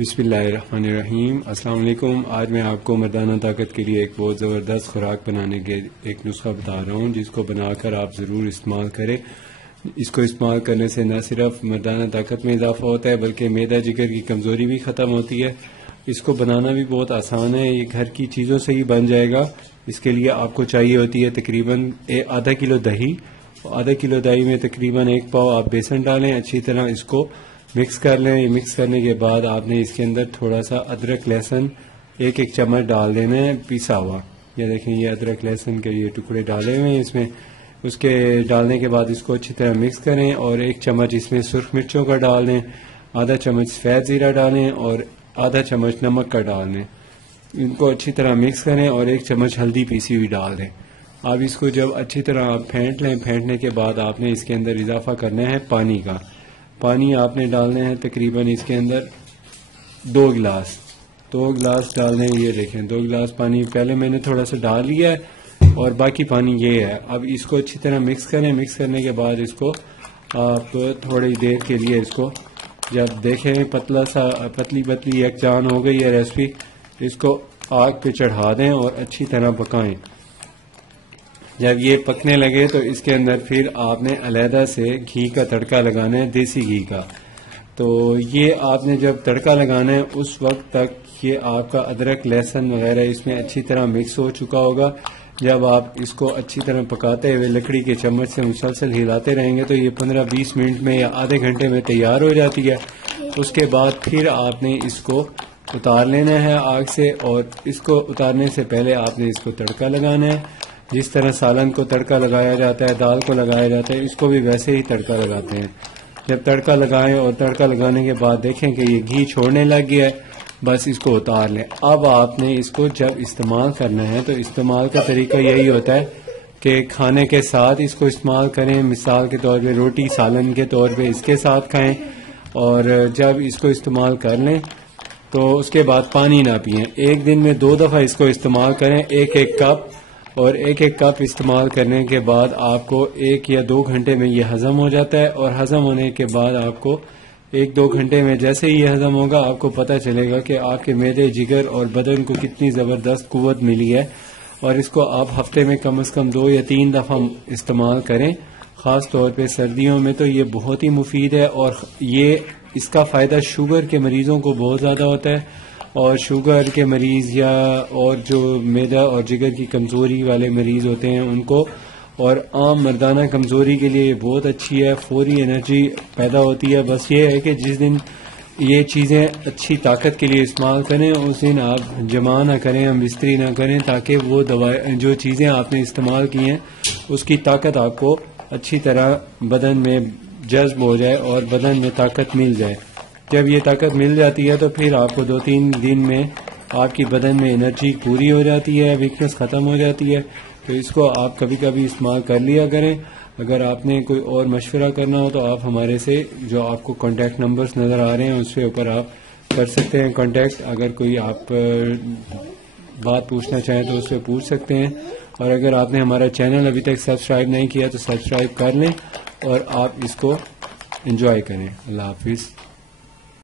بسم اللہ الرحمن الرحیم۔ السلام علیکم۔ آج میں آپ کو مردانہ طاقت کے لیے ایک بہت زبردست خوراک بنانے کے ایک نسخہ بتا رہا ہوں، جس کو بنا کر آپ ضرور استعمال کریں۔ اس کو استعمال کرنے سے نہ صرف مردانہ طاقت میں اضافہ ہوتا ہے بلکہ معدہ جگر کی کمزوری بھی ختم ہوتی ہے۔ اس کو بنانا بھی بہت آسان ہے، یہ گھر کی چیزوں سے ہی بن جائے گا۔ اس کے لیے آپ کو چاہیے ہوتی ہے تقریباً آدھا کلو دہی۔ آدھا کلو دہی میں تقریباً 1 پاؤ آپ بیسن ڈالیں، اچھی طرح اس کو مکس کر لیں۔ مکس کرنے کے بعد آپ نے اس کے اندر تھوڑا سا ادرک لہسن 1 چمچ ڈال دینا ہے پیسا ہوا۔ یہ دیکھیں، یہ ادرک لہسن کے یہ ٹکڑے ڈالے ہوئے ہیں اس میں۔ اس کے ڈالنے کے بعد اس کو اچھی طرح مکس کریں اور 1 چمچ اس میں سرخ مرچوں کا ڈال دیں، آدھا چمچ سفید زیرہ ڈالیں اور آدھا چمچ نمک کا ڈال دیں۔ ان کو اچھی طرح مکس کریں اور 1 چمچ ہلدی پیسی ہوئی ڈال دیں۔ اب اس کو جب اچھی طرح آپ پھینٹ لیں، پھینٹنے کے بعد آپ نے اس کے اندر اضافہ کرنا ہے پانی کا۔ پانی آپ نے ڈالنے ہیں تقریباً اس کے اندر 2 گلاس ڈال دیں۔ یہ دیکھیں 2 گلاس پانی پہلے میں نے تھوڑا سا ڈال لیا ہے اور باقی پانی یہ ہے۔ اب اس کو اچھی طرح مکس کریں۔ مکس کرنے کے بعد اس کو آپ تھوڑی دیر کے لیے اس کو جب دیکھیں پتلی یکجان ہو گئی ہے ریسپی، اس کو آگ پہ چڑھا دیں اور اچھی طرح پکائیں۔ جب یہ پکنے لگے تو اس کے اندر پھر آپ نے علیحدہ سے گھی کا تڑکا لگانا ہے، دیسی گھی کا۔ تو یہ آپ نے جب تڑکا لگانا ہے اس وقت تک یہ آپ کا ادرک لہسن وغیرہ اس میں اچھی طرح مکس ہو چکا ہوگا۔ جب آپ اس کو اچھی طرح پکاتے ہوئے لکڑی کے چمچ سے مسلسل ہلاتے رہیں گے تو یہ 15-20 منٹ میں یا آدھے گھنٹے میں تیار ہو جاتی ہے۔ اس کے بعد پھر آپ نے اس کو اتار لینا ہے آگ سے، اور اس کو اتارنے سے پہلے آپ نے اس کو تڑکا لگانا ہے۔ جس طرح سالن کو تڑکا لگایا جاتا ہے، دال کو لگایا جاتا ہے، اس کو بھی ویسے ہی تڑکا لگاتے ہیں۔ جب تڑکا لگائیں اور تڑکا لگانے کے بعد دیکھیں کہ یہ گھی چھوڑنے لگ گیا ہے، بس اس کو اتار لیں۔ اب آپ نے اس کو جب استعمال کرنا ہے تو استعمال کا طریقہ یہی ہوتا ہے کہ کھانے کے ساتھ اس کو استعمال کریں، مثال کے طور پہ روٹی سالن کے طور پہ اس کے ساتھ کھائیں، اور جب اس کو استعمال کر لیں تو اس کے بعد پانی نہ پئیں۔ 1 دن میں 2 دفعہ اس کو استعمال کریں، 1 کپ، اور 1 کپ استعمال کرنے کے بعد آپ کو 1 یا 2 گھنٹے میں یہ ہضم ہو جاتا ہے، اور ہضم ہونے کے بعد آپ کو 1-2 گھنٹے میں جیسے ہی یہ ہضم ہوگا آپ کو پتہ چلے گا کہ آپ کے معدے جگر اور بدن کو کتنی زبردست قوت ملی ہے۔ اور اس کو آپ ہفتے میں کم از کم 2 یا 3 دفعہ استعمال کریں، خاص طور پہ سردیوں میں تو یہ بہت ہی مفید ہے۔ اور یہ اس کا فائدہ شوگر کے مریضوں کو بہت زیادہ ہوتا ہے، اور شوگر کے مریض یا اور جو معدہ اور جگر کی کمزوری والے مریض ہوتے ہیں ان کو، اور عام مردانہ کمزوری کے لیے یہ بہت اچھی ہے، فوری انرجی پیدا ہوتی ہے۔ بس یہ ہے کہ جس دن یہ چیزیں اچھی طاقت کے لیے استعمال کریں اس دن آپ جمع نہ کریں، ہم بستری نہ کریں، تاکہ وہ جو چیزیں آپ نے استعمال کی ہیں اس کی طاقت آپ کو اچھی طرح بدن میں جذب ہو جائے اور بدن میں طاقت مل جائے۔ جب یہ طاقت مل جاتی ہے تو پھر آپ کو 2-3 دن میں آپ کی بدن میں انرجی پوری ہو جاتی ہے، ویکنس ختم ہو جاتی ہے۔ تو اس کو آپ کبھی کبھی استعمال کر لیا کریں۔ اگر آپ نے کوئی اور مشورہ کرنا ہو تو آپ ہمارے سے جو آپ کو کانٹیکٹ نمبرز نظر آ رہے ہیں اس کے اوپر آپ کر سکتے ہیں کانٹیکٹ۔ اگر کوئی آپ بات پوچھنا چاہیں تو اس سے پوچھ سکتے ہیں، اور اگر آپ نے ہمارا چینل ابھی تک سبسکرائب نہیں کیا تو سبسکرائب کر لیں اور آپ اس کو انجوائے کریں۔ اللہ حافظ۔